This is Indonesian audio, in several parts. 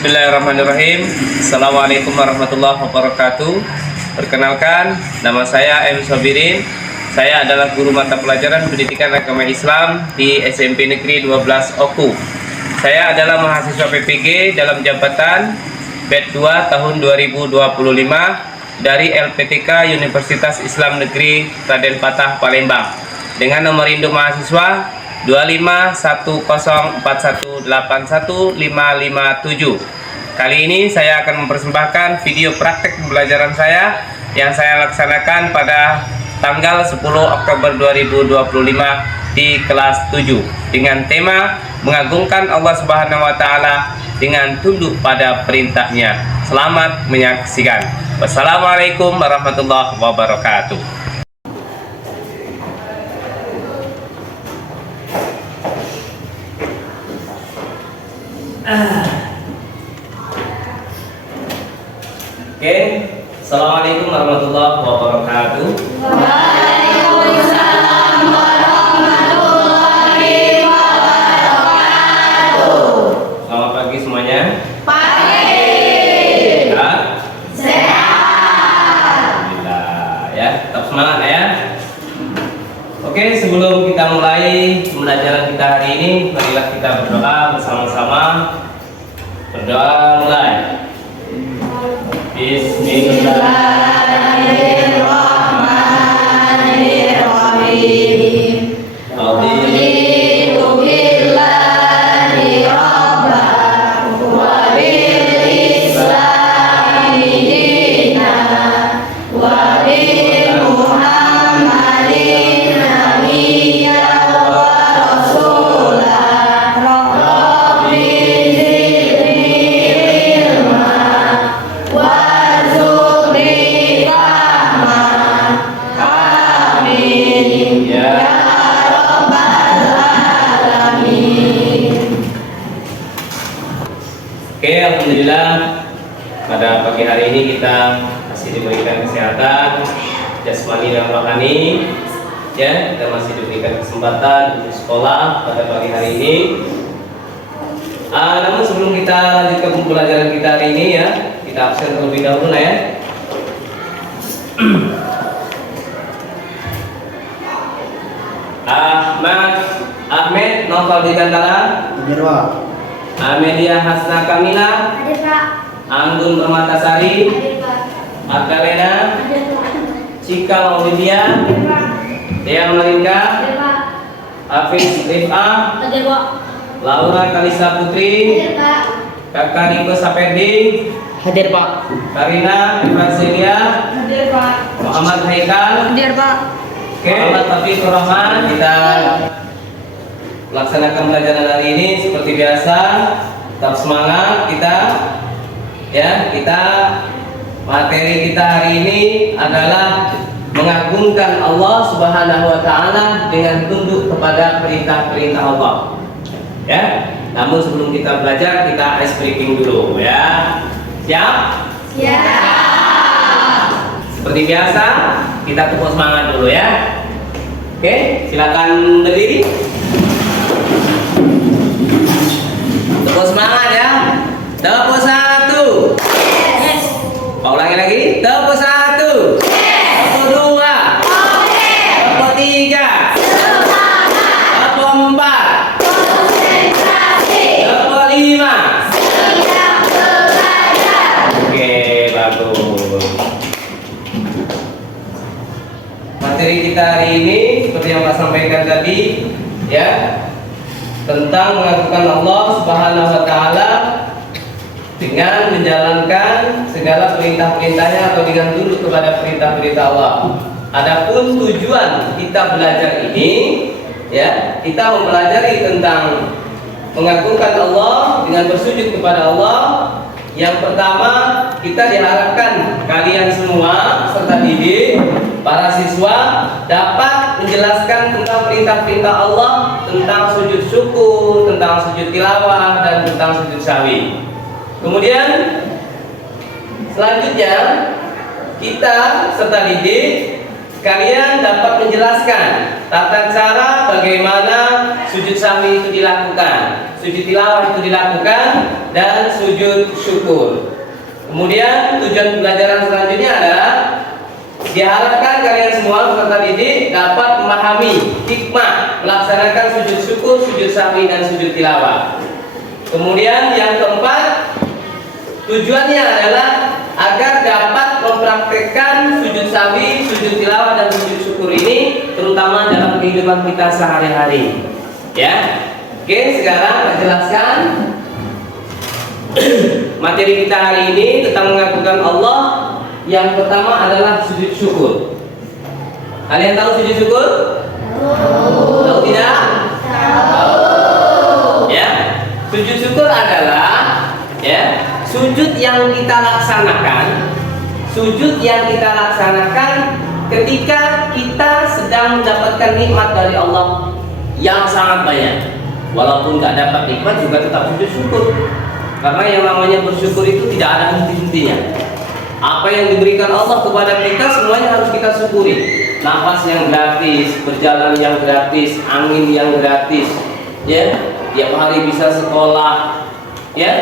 Bismillahirrahmanirrahim. Assalamualaikum warahmatullahi wabarakatuh. Perkenalkan, nama saya M. Sobirin. Saya adalah guru mata pelajaran pendidikan agama Islam di SMP Negeri 12 Oku. Saya adalah mahasiswa PPG dalam jabatan BED 2 tahun 2025 dari LPTK Universitas Islam Negeri Raden Patah Palembang dengan nomor induk mahasiswa 25141815557. Kali ini saya akan mempersembahkan video praktek pembelajaran saya yang saya laksanakan pada tanggal 10 Oktober 2025 di kelas 7 dengan tema mengagungkan Allah Subhanahu wa taala dengan tunduk pada perintahnya. Selamat menyaksikan. Wassalamualaikum warahmatullahi wabarakatuh. Oke, assalamualaikum warahmatullahi wabarakatuh. Waalaikumsalam warahmatullahi wabarakatuh. Selamat pagi semuanya. Pagi. Sehat? Sehat. Alhamdulillah ya, tetap semangat ya. Oke, sebelum kita mulai pembelajaran kita hari ini, marilah kita berdoa bersama-sama. Berdoa mulai. Bismillahirrahmanirrahim. Raditu billahi rabban wa bil islami dinan wa bi Muhammadin nabiyyan wa rasulah. Rabbi zidni ilma warzuqni fahma. Amin Ya. ya rabbal alamin. Oke, alhamdulillah pada pagi hari ini kita masih diberikan kesehatan jasmani dan rohani. Ya, kita masih diberikan kesempatan untuk sekolah pada pagi hari ini. Namun sebelum kita lanjutkan pembelajaran kita hari ini ya, kita absen terlebih dahulu ya. Ahmed Noval Digantara, Hadir, Pak. Amelia Hasna Kamila, Hadir, Pak. Anggun Permatasari, Hadir, Pak. Magdalena, Hadir, Pak. Cika Maulidia, Hadir, Pak. Dea Malinka, Hadir, Pak. Hafiz Rifah, Hadir, Pak. Laura Kalisa Putri, Hadir, Pak. Kakak Niko Saperdi, Hadir, Pak. Karina Ivanselia, Hadir, Pak. Muhammad Haikal, Hadir, Pak. Muhammad Taufik Rahman. Kita laksanakan pelajaran hari ini seperti biasa. Tetap semangat kita ya. Materi kita hari ini adalah mengagungkan Allah Subhanahu wa taala dengan tunduk kepada perintah-perintah Allah. Ya. Namun sebelum kita belajar, kita ice breaking dulu ya. Siap? Siap. Seperti biasa, kita tepuk semangat dulu ya. Oke, silakan berdiri. Tepuk semangat ya. Tepuk satu. Yes. Mau ulangi lagi? Tepuk satu. Tepuk dua. Tepuk tiga. Tepuk empat. Konsentrasi. Tepuk lima. Siap belajar. Oke, bagus. Materi kita hari ini seperti yang Pak sampaikan tadi ya, tentang mengagungkan Allah Subhanahu wa taala dengan menjalankan segala perintah-perintahnya atau dengan tunduk kepada perintah-perintah Allah. Adapun tujuan kita belajar ini ya, kita mempelajari tentang mengagungkan Allah dengan bersujud kepada Allah. Yang pertama, kita diharapkan kalian semua serta didik para siswa dapat menjelaskan tentang perintah-perintah Allah, tentang sujud syukur, tentang sujud tilawah, dan tentang sujud sahwi. Kemudian selanjutnya kita serta didik kalian dapat menjelaskan tata cara bagaimana sujud sahwi itu dilakukan. sujud tilawah itu dilakukan, dan sujud syukur. Kemudian tujuan pelajaran selanjutnya adalah diharapkan kalian semua peserta didik dapat memahami hikmah melaksanakan sujud syukur, sujud sahwi, dan sujud tilawah. Kemudian yang keempat, tujuannya adalah agar dapat mempraktekkan sujud sahwi, sujud tilawah, dan sujud syukur ini terutama dalam kehidupan kita sehari-hari. Ya, oke, sekarang saya jelaskan materi kita hari ini tentang mengagungkan Allah. Yang pertama adalah sujud syukur. Kalian tahu sujud syukur? Tahu tidak? Ya, sujud syukur adalah sujud yang kita laksanakan. Sujud yang kita laksanakan ketika kita sedang mendapatkan nikmat dari Allah yang sangat banyak. Walaupun nggak dapat nikmat juga tetap sujud syukur. Karena yang namanya bersyukur itu tidak ada henti-hentinya. Apa yang diberikan Allah kepada kita semuanya harus kita syukuri. Nafas yang gratis, berjalan yang gratis, angin yang gratis, ya, tiap hari bisa sekolah, ya,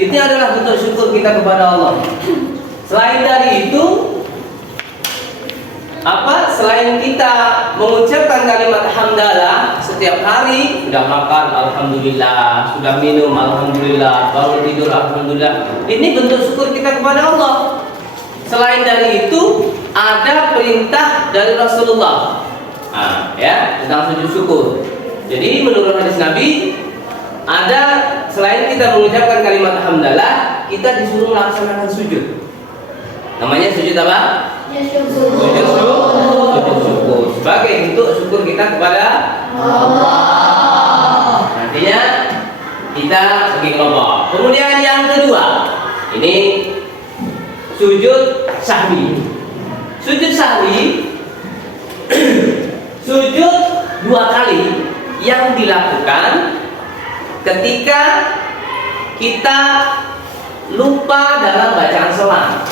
itu adalah bentuk syukur kita kepada Allah. Selain dari itu, selain kita mengucapkan kalimat hamdalah setiap hari, sudah makan alhamdulillah, sudah minum alhamdulillah, baru tidur alhamdulillah, ini bentuk syukur kita kepada Allah. Selain dari itu, ada perintah dari Rasulullah tentang sujud syukur. Jadi menurut hadis Nabi, ada selain kita mengucapkan kalimat hamdalah, kita disuruh melaksanakan sujud. Namanya sujud apa? Sujud syukur. Sebagai bentuk syukur kita kepada Allah. Nantinya kita bagi kelompok. Kemudian yang kedua, ini sujud sahwi. Sujud sahwi sujud 2 kali yang dilakukan ketika kita lupa dalam bacaan sholat.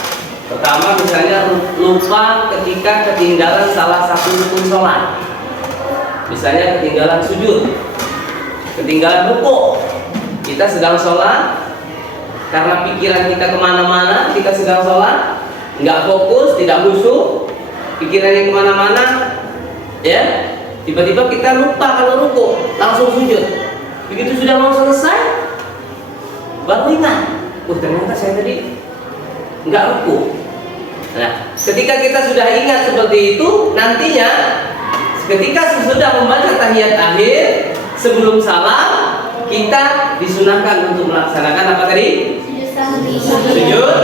Pertama, misalnya lupa ketika ketinggalan salah satu rukun sholat. Misalnya ketinggalan sujud, ketinggalan rukuk. Kita sedang sholat, karena pikiran kita kemana-mana, kita sedang sholat, nggak fokus, tidak khusyuk, pikirannya kemana-mana, ya. Tiba-tiba kita lupa kalau rukuk, langsung sujud. Begitu sudah mau selesai, baru ingat, ternyata saya tadi nggak rukuk. Nah, ketika kita sudah ingat seperti itu, nantinya ketika sesudah membaca tahiyat akhir sebelum salam, kita disunahkan untuk melaksanakan apa tadi? Sujud.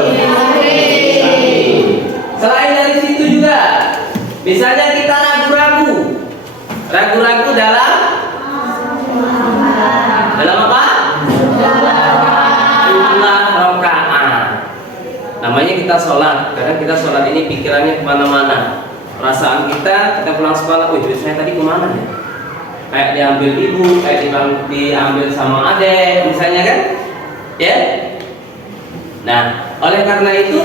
Selain dari situ juga, misalnya kita ragu-ragu dalam apa? Jumlah rakaat. Namanya kita sholat. Kadang kita sholat ini pikirannya kemana-mana. Perasaan kita pulang sekolah, saya tadi kemana ya? Kayak diambil ibu, kayak diambil sama adek, misalnya kan? Ya. Nah, oleh karena itu,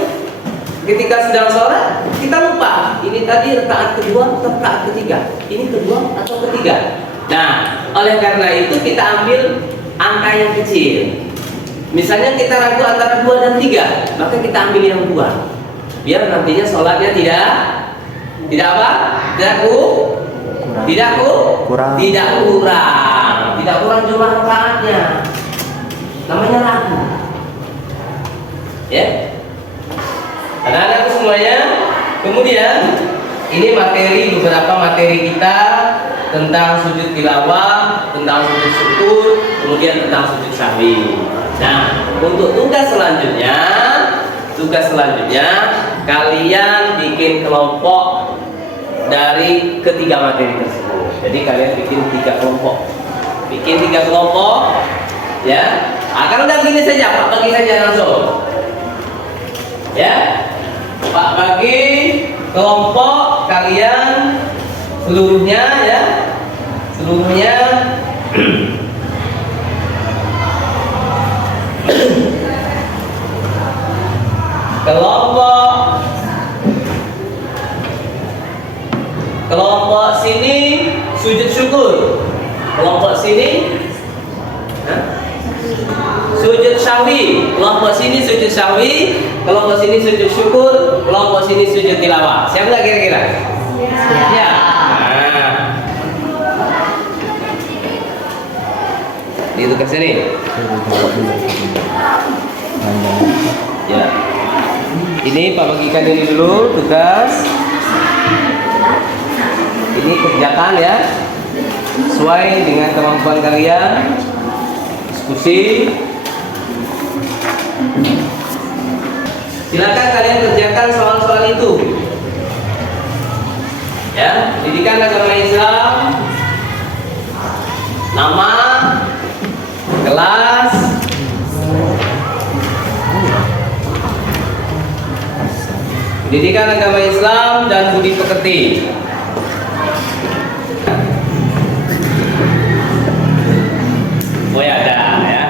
ketika sedang sholat, kita lupa. Ini tadi rakaat kedua atau rakaat ketiga? Ini kedua atau ketiga? Nah, oleh karena itu kita ambil angka yang kecil. Misalnya kita ragu antara 2 dan 3, maka kita ambil yang 2. Biar nantinya sholatnya tidak kurang jumlah rakaatnya. Namanya ragu. Ya. Anak-anakku semuanya, kemudian ini beberapa materi kita tentang sujud tilawah, tentang sujud syukur, kemudian tentang sujud sahwi. Nah, untuk tugas selanjutnya kalian bikin kelompok dari ketiga materi tersebut. Jadi kalian bikin 3 kelompok. Ya. Akan udah gini saja, Pak bagi saja langsung. Ya. Pak bagi kelompok kalian seluruhnya ya. Kelompok sini sujud syukur. Kelompok sini sahwi. Kelompok sini sujud sahwi, kelompok sini sujud syukur, kelompok sini sujud tilawah. Siap nggak kira-kira? Ya. Nah. Itu ke sini. Ya. Ini Pak bagikan ini dulu tugas. Ini kerjakan ya. Sesuai dengan kemampuan kalian. Diskusi. Silakan kalian kerjakan soal-soal itu. Ya, pendidikan agama Islam, nama, kelas, pendidikan agama Islam dan budi pekerti. Oh ya ada ya.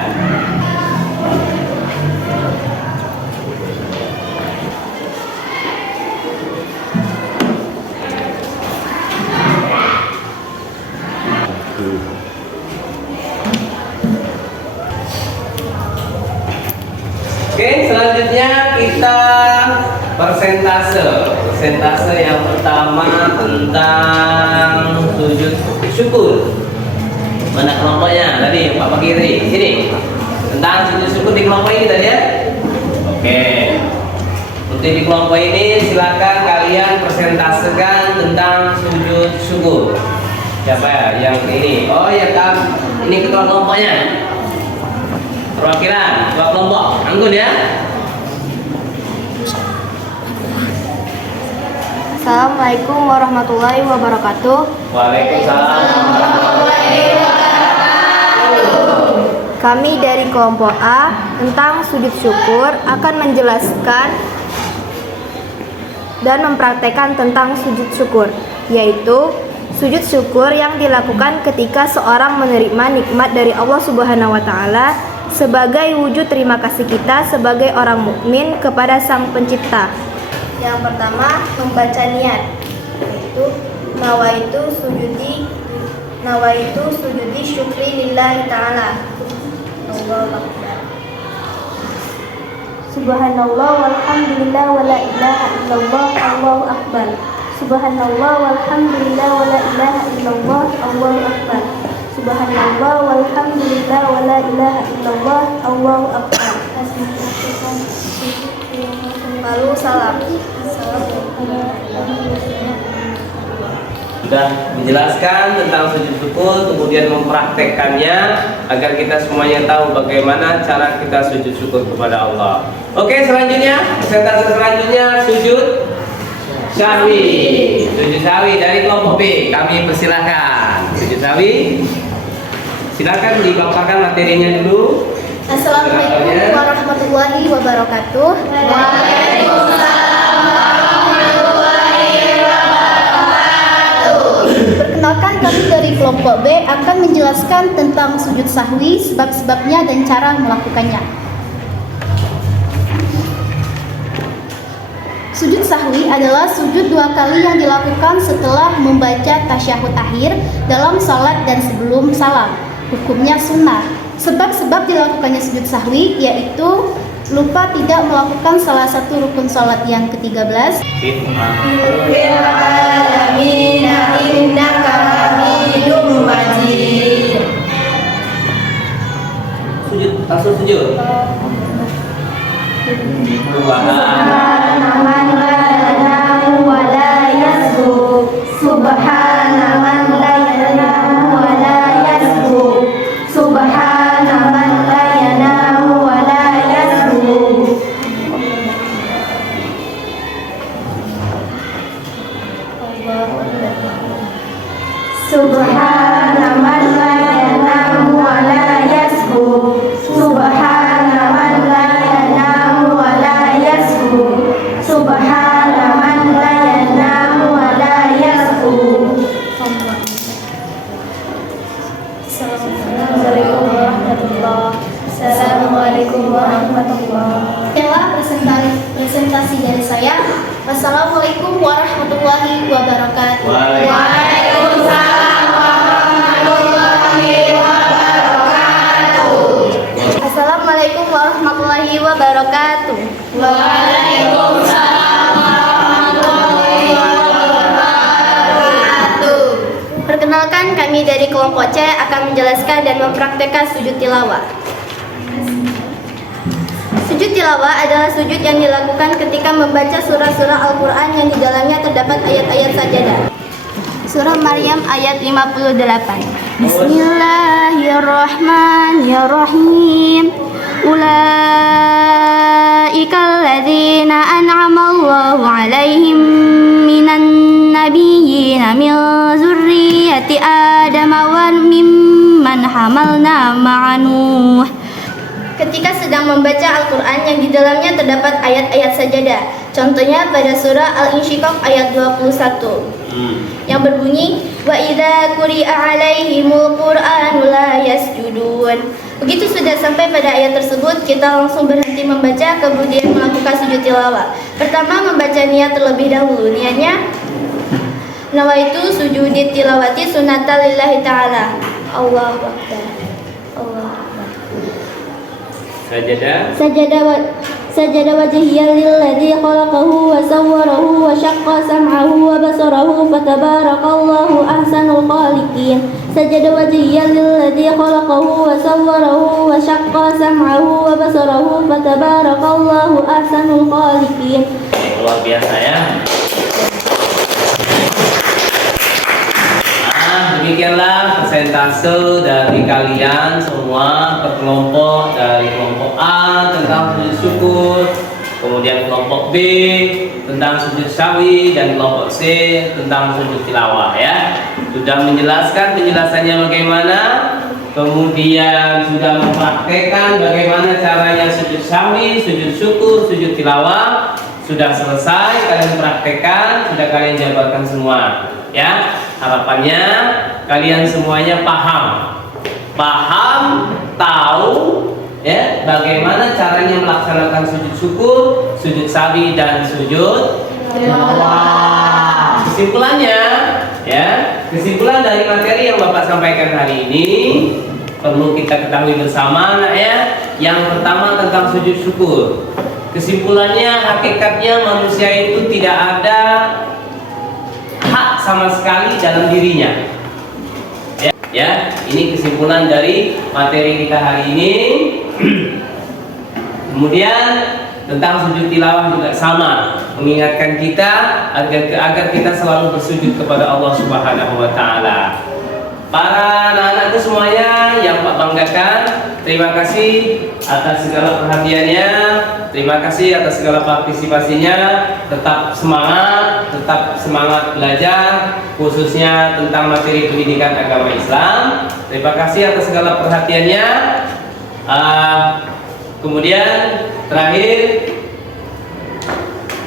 Oke, selanjutnya kita persentase yang pertama tentang sujud syukur. Mana kelompoknya tadi Pak Pakiri? Sini. Tentang sujud syukur di kelompok ini tadi ya. Oke. Untuk di kelompok ini silakan kalian presentasekan tentang sujud syukur. Siapa ya yang ini? Oh ya kan, ini ketua kelompoknya. Perwakilan ketua kelompok, Anggun ya. Assalamualaikum warahmatullahi wabarakatuh. Waalaikumsalam warahmatullahi wabarakatuh. Kami dari kelompok A tentang sujud syukur akan menjelaskan dan mempraktekkan tentang sujud syukur, yaitu sujud syukur yang dilakukan ketika seorang menerima nikmat dari Allah Subhanahu wa taala sebagai wujud terima kasih kita sebagai orang mukmin kepada Sang Pencipta. Yang pertama, membaca niat, yaitu nawaitu sujudi syukri lillahi ta'ala. Allahu Akbar. Subhanallah walhamdulillah wala ilaha illallah. Allahu Akbar. Subhanallah walhamdulillah wala ilaha illallah. Allahu Akbar. Subhanallah walhamdulillah wala ilaha illallah. Allahu Akbar. Lalu salam. Sudah menjelaskan tentang sujud syukur, kemudian mempraktekkannya agar kita semuanya tahu bagaimana cara kita sujud syukur kepada Allah. Oke, selanjutnya, presentasi selanjutnya sujud sahwi. Sujud sahwi dari kelompok B, kami persilahkan. Sujud sahwi, silakan dipaparkan materinya dulu. Assalamualaikum warahmatullahi wabarakatuh. Waalaikumsalam warahmatullahi wabarakatuh. Perkenalkan, kami dari kelompok B akan menjelaskan tentang sujud sahwi, sebab-sebabnya dan cara melakukannya. Sujud sahwi adalah sujud dua kali yang dilakukan setelah membaca tasyahud akhir dalam salat dan sebelum salam. Hukumnya sunnah. Sebab-sebab dilakukannya sujud sahwi yaitu lupa tidak melakukan salah satu rukun salat yang ke-13. Fil alamina innaka hamidum majid. Sujud, langsung sujud. Subhana man la yanamu wa la yasbu. Subhana man la yanamu wa la yasbu. Subhana man la yanamu wa la yasbu. Subhana man la yanamu wa la yasbu. Subhana man la yanamu wa la yasbu. Subhana man la yanamu wa la yasbu. Assalamualaikum warahmatullahi. Inilah presentasi dari saya. Wassalamualaikum warahmatullahi wabarakatuh. Waalaikumsalam warahmatullahi wabarakatuh. Assalamualaikum warahmatullahi wabarakatuh. Waalaikumsalam warahmatullahi wabarakatuh. Perkenalkan, kami dari kelompok C akan menjelaskan dan mempraktekkan sujud tilawah. Sujud tilawah adalah sujud yang dilakukan ketika membaca surah-surah Al-Quran yang di dalamnya terdapat ayat-ayat sajadah. Surah Maryam ayat 58. Bismillahirrahmanirrahim. Ulaikal ladzina an'amallahu 'alaihim minan nabiyyina min dzurriyyati Adam wa mimman hamalna ma'a Nuh. Ketika sedang membaca Al-Quran yang di dalamnya terdapat ayat-ayat sajadah. Contohnya pada surah Al-Insyiqaq ayat 21 yang berbunyi wa idza quri'a 'alaihimul qur'anu la yasjudun. Begitu sudah sampai pada ayat tersebut, kita langsung berhenti membaca, kemudian melakukan sujud tilawah. Pertama, membaca niat terlebih dahulu. Niatnya nawaitu sujudi tilawati sunatan lillahi ta'ala. Allahu akbar. Allahu akbar. Sajada wajhiya lilladzi khalaqahu wa sawwarahu wa syaqqa sam'ahu wa basarahu fatabarakallahu ahsanul khaliqin. Sajada wajhiya lilladzi khalaqahu wa sawwarahu wa syaqqa sam'ahu wa basarahu fatabarakallahu ahsanul khaliqin. Luar biasa ya. Demikianlah persentase dari kalian semua per kelompok, dari kelompok A tentang sujud syukur, kemudian kelompok B tentang sujud sahwi, dan kelompok C tentang sujud tilawah ya. Sudah menjelaskan penjelasannya bagaimana, kemudian sudah mempraktekkan bagaimana caranya sujud sahwi, sujud syukur, sujud tilawah. Sudah selesai, kalian praktekkan, sudah kalian jabarkan semua ya. Harapannya kalian semuanya paham, tahu ya bagaimana caranya melaksanakan sujud syukur, sujud sahwi, dan sujud tilawah. Kesimpulannya ya, kesimpulan dari materi yang Bapak sampaikan hari ini perlu kita ketahui bersama nak ya. Yang pertama tentang sujud syukur. Kesimpulannya, hakikatnya manusia itu tidak ada hak sama sekali dalam dirinya. Ya, ini kesimpulan dari materi kita hari ini. Kemudian tentang sujud tilawah juga sama, mengingatkan kita agar kita selalu bersujud kepada Allah Subhanahu wa taala. Para anak-anakku semuanya yang Pak banggakan, terima kasih atas segala perhatiannya, terima kasih atas segala partisipasinya. Tetap semangat belajar, khususnya tentang materi pendidikan agama Islam. Terima kasih atas segala perhatiannya. Kemudian terakhir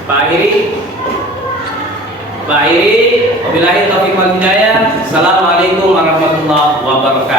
Pak Iri, wabillahi taufiq wal hidayah. Assalamualaikum warahmatullahi wabarakatuh.